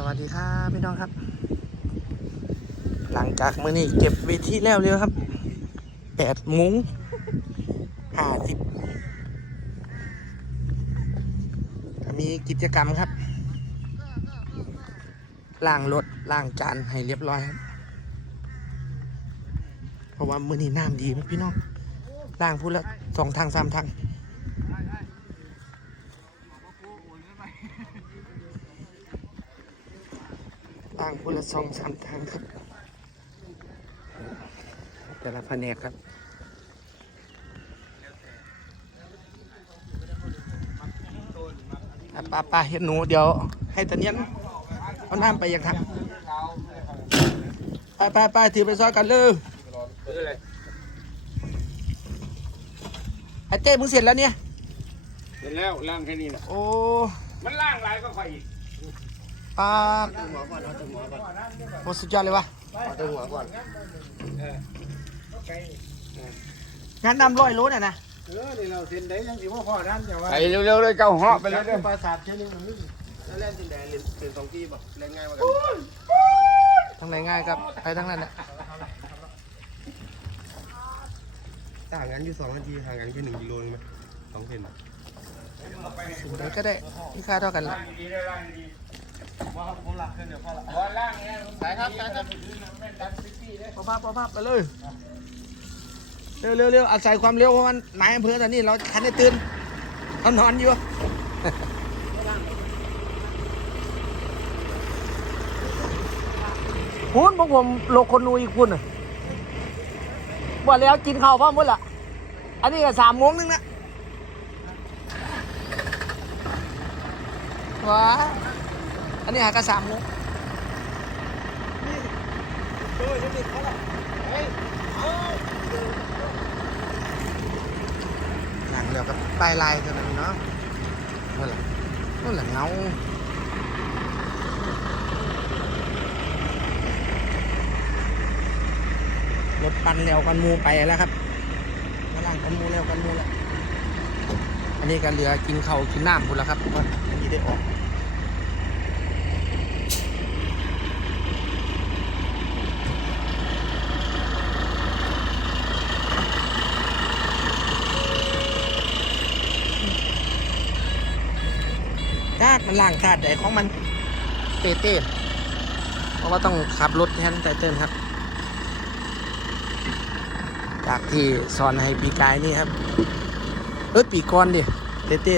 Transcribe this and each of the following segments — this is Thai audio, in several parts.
สวัสดีครับพี่น้องครับ หลังจากมื้อนี้เก็บเวทีแล้วเร็วครับแปดมุ้งห้าสิบมีกิจกรรมครับล้างรถล้างจานให้เรียบร้อยครับ เพราะว่ามื้อนี้น้ำดีมากพี่น้องล้างพูดละสองทางสามทาง ล่างคนละสองสามทางครับ แต่ละแผนกครับอะป้าป้าเห็นหนูเดี๋ยว ให้ตะเนียนเอาน้ำไปยังครับไปไปไปถือไปซอยกันเลยไอ้เต้มึงเสร็จแล้วเนี่ย เสร็จแล้วล่างแค่นี้นะโอ้ มันล่างหลายก็ค่อยอีก ปลาหัวก่อนเอาตัวหัวก่อนโอ้สุดยอดเลยวะเอาตัวหัวก่อนงานนำร้อยโลเนี่ยนะเออนี่เราเซ็นได้ยังสิว่าพ่อนั้นอย่าว่าไปเร็วๆเลยเจ้าเหาะไปเลยเด้อปราสาทเช่นนี้มันไม่แล้วเล่นจินแดงเล่นเป็นสองทีป่ะเล่นง่ายกว่ากันทางไหนง่ายครับไปทางนั้นแหละต่างกันอยู่สองนาทีห่างกันแค่หนึ่งกิโลนึงไหมสองเซนสูงก็ได้ที่ค่าเท่ากันละดีได้ล่างดี ว่าผมหลักขึ้นเดี๋ยวพ่อละพอล่างเนี้ยสายครับสายครับปะภาพปะภาพไปเลย เร็วเร็วเร็วอาศัยความเร็วเพราะมันนายอำเภอตอนนี้เราคันได้ตื่นเขานอนอยู่คุณพวกผมโลกคนนูอีกคุณน่ะว่าแล้วกินข้าวพ่อมดละอันนี้ก็สามโมงนึงนะว้า อันนี้หาก็สามมงหลังเดียวกับปลายลายเท่านั้นเนาะนั่นแหละนั่นแหละเงารถปันเร็วกันมูไปแล้วครับมาล่งกันมูเร็วกันมูแล้ว อันนี้ก็เหลือกินเขากินน้ำพุ่นแล้วครับก็อันนี้ได้ออก มันล่างธาตุใดของมันเต้เต้เพราะว่าต้องขับรถแทนไตเติ้ลครับ จากที่สอนให้ปีกายนี่ครับเอ้ยปีกอนดิเต้เต้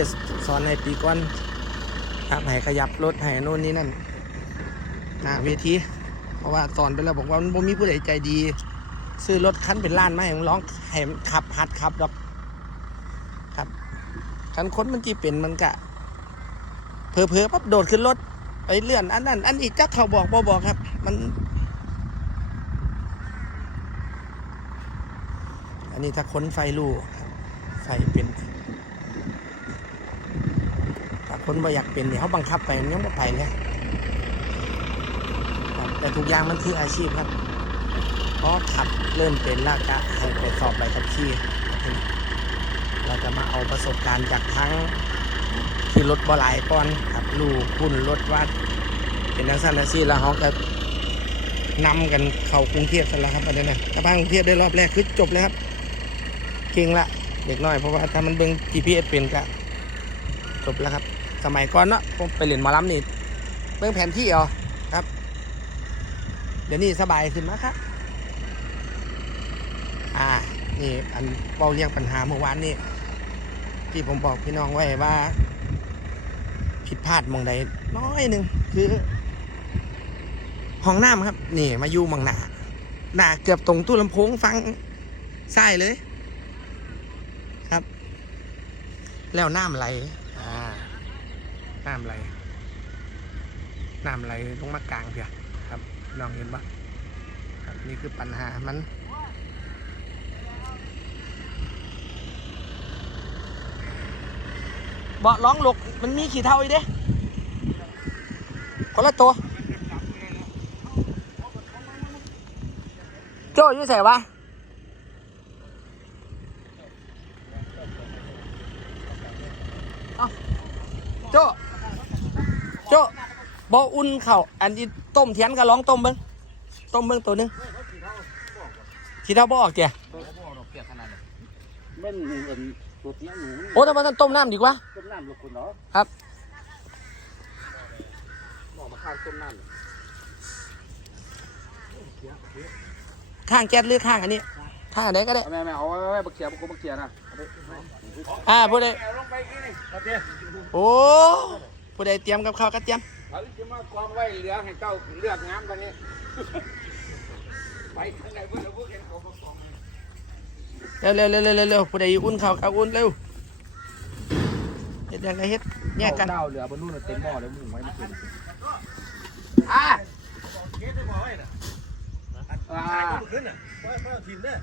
สอนให้ปีกอนครับให้ขยับรถให้โน่นนี่นั่นหน้าเวทีเพราะว่าสอนไปแล้วบอกว่ามันมีผู้ใดใจดี ซื้อรถคันเป็นล้านมาให้มันร้องให้มันขับหัดขับดอกครับคันคนมันจีเป็นมันกะ เพอเพอๆปั๊บโดดขึ้นรถไปเลื่อนอันนั้น อันนี้จักเขาบอกบ่บอกครับ มัน อันนี้ถ้าค้นไฟรู้ครับไฟเป็นถ้าคนบ่อยากเป็นเนี่ยเขาบังคับไปมันยังไม่ไปเลยแต่ทุกอย่างมันคืออาชีพครับเพราะขับเริ่มเป็นแล้วก็ให้ไปสอบใบขับขี่เราจะมาเอาประสบการณ์จากทั้ง ที่รถบ่หลายก่อนครับลู่คุณรถวัด เป็นนักสั้นนักซี่แล้วเขาก็นำกันเข้ากรุงเทพซะแล้วครับประเด็นนะถ้าบ้านกรุงเทพได้รอบแรกคือจบเลยครับ เก่งละเด็กน้อยเพราะว่าถ้ามันเบิ่ง GPS เป็นก็จบแล้วครับ สมัยก่อนเนาะผมไปเรียนมอลำนี่เบิ่งแผนที่เอาครับ เดี๋ยวนี้สบายขึ้นมากครับอ่านี่อันเบาเรียงปัญหาเมื่อวานนี่ที่ผมบอกพี่น้องไว้ว่า ผิดพลาดมองใดน้อยหนึ่งคือห้องน้ำครับ นี่มาอยู่มองหนาหนาเกือบตรงตู้ลำโพงฟังซ้ายเลย ครับ แล้วน้ำไหลอ่าน้ำไหลน้ำไหลลงมากลางเพียครับลองเห็นปะครับนี่คือปัญหามัน เบาะร้องหลกมันมีขี่เท่าอีเด้คนละตัว โจอยู่ใส่วะโจ โจบ่อุ่นเข้าอันนี้ต้มเทียนก็ลองต้มเบิ่งต้มเบิ่งตัวหนึงขี้เท่าบ่ออกเจ้มันหนูกัน ตัวเนี้ยหนูโอ้ถ้ามันต้มน้ำดีกว่า ต้มน้ำลูกคุณเนาะครับ หมอมาข้างต้มน้ข้างแก๊สหรือข้างอันนี้ข้างอันไหนก็ได้ำแม่แม่เอาไว้ไว้บักเขียบักกูบักเขียนะอ่าผู้ใดลงไปกี่นี่ครับเจ๊โอ้ผู้ใดเตรียมกับข้าวกับเตรียมเขาจะมากองไว้เหลือให้เจ้าเลือกงามตอนนี้ไปข้างในเพื่อนเราพวกเห็นเขามากอง เร็วเร็วเร็วเร็วเร็วผู้ใดอุ่นข้าวข้าวอุ่นเร็วเฮ็ดยังไงเฮ็ดแยกกันดาวเหลือบนนู่นเต็มหม้อเลยมึงไว้ไม่กินอะอ่าขึ้นอะว่าว่าทีมเนี่ย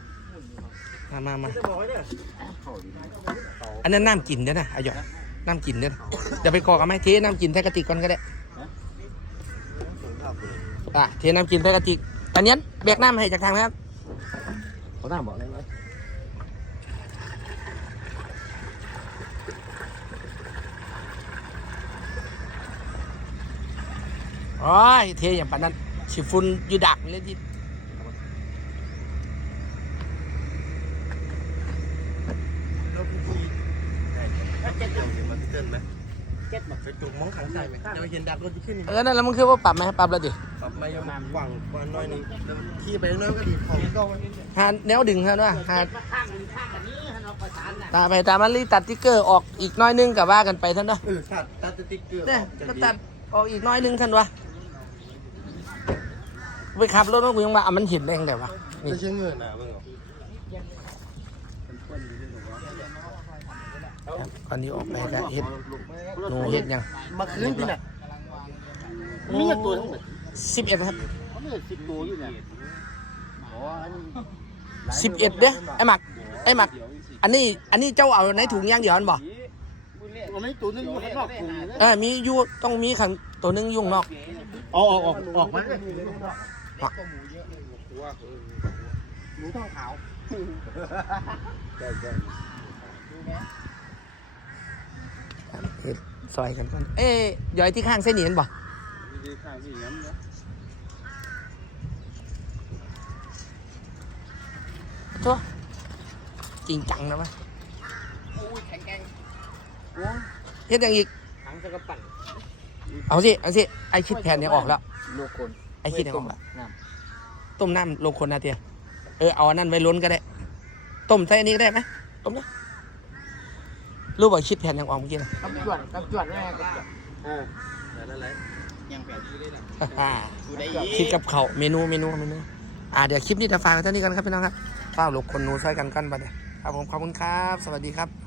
มามามาจะบอกไว้เนี่ยอันนั้นน้ำกินเด้อนะอายุน้ำกินเด้อนะเดี๋ยวไปกรอกเอาไหมเทน้ำกินใส่กระติกก่อนก็ได้อะเทน้ำกินใส่กระติกอันนี้แบกน้ำให้จากทางนะครับเขาหน้าบอกเลย ไหมโอ้ยเทอย่างปานนั้นสิฟุนอยู่ดักเลยที่เออนั่นแล้วมึงคือว่าปรับไหมปรับแล้วดิปรับมาอยู่หวังวันน้อยนึงขี่ไปน้อยก็ดีของก็วันนี้หาแนวดึงครับว่าหาตาไปตามมันรีตัดติ๊กเกอร์ออกอีกน้อยนึงกับว่ากันไปท่านเนาะเออตัดตัดสติ๊กเกอร์เนี่ยก็ตัดออกอีกน้อยนึงท่านวะ ไปขับรถมากูยังว่าอะมันเห็นได้ยังไงวะนี่ไม่ใช่เงินนะเบิ่งครับตอนนี้ออกไปก็เฮ็ดหนูเฮ็ดยังมาคืนที่น่ะมีตัวทั้งหมดสิบเอ็ดครับเขาไม่ได้สิบตัวอยู่เนี่ยอ๋ออันนี้สิบเอ็ดเด้อไอ้หมักไอ้หมัก อันนี้อันนี้เจ้าเอาในถุงย่างเดียวอันบ่อันนี้ตัวนึงอยู่ข้างนอกกลุ่มเออมีอยู่ต้องมีขังตัวหนึงยุ่งนอกออกออกออกออกมา หนูทองขาวเฮ็ดซอยกันก่อน เอ้ยย่อยที่ข้างเส้นนี้เห็นบ่ดีข้างที่ย้ำนะทั่วจริงจังนะวะโอ้ยแข็งแกร่งเฮ็ดยังอีกถังจะกระปั่นเอาสิ เอาสิ ไอคิดแผนเนี่ยออกแล้วโลคนไอคิดเนี่ยออกแล้วน้ต้มน้ำลงคนนาเตียเออเอาอันนั้นไว้ล้นก็ได้ ต้มใส่อันนี้ก็ได้ไหมต้มนะรู้ว่าคิดแผนยังออกเมื่อกี้นะำกับจวดกับจวดแม่กับจวดเอออะไรยังแผนอยู่เลยนะอ่าอยู่ได้คิดกับเขาวเมนูเมนูเมนูอ่าเดี๋ยวคลิปนี้จะฝากไว้เท่านี้กันครับพี่น้องครับเฝ้าหลบคนหนูช่วยกันกันไปเดี๋ยวครับผมขอบคุณครับ สวัสดีครับ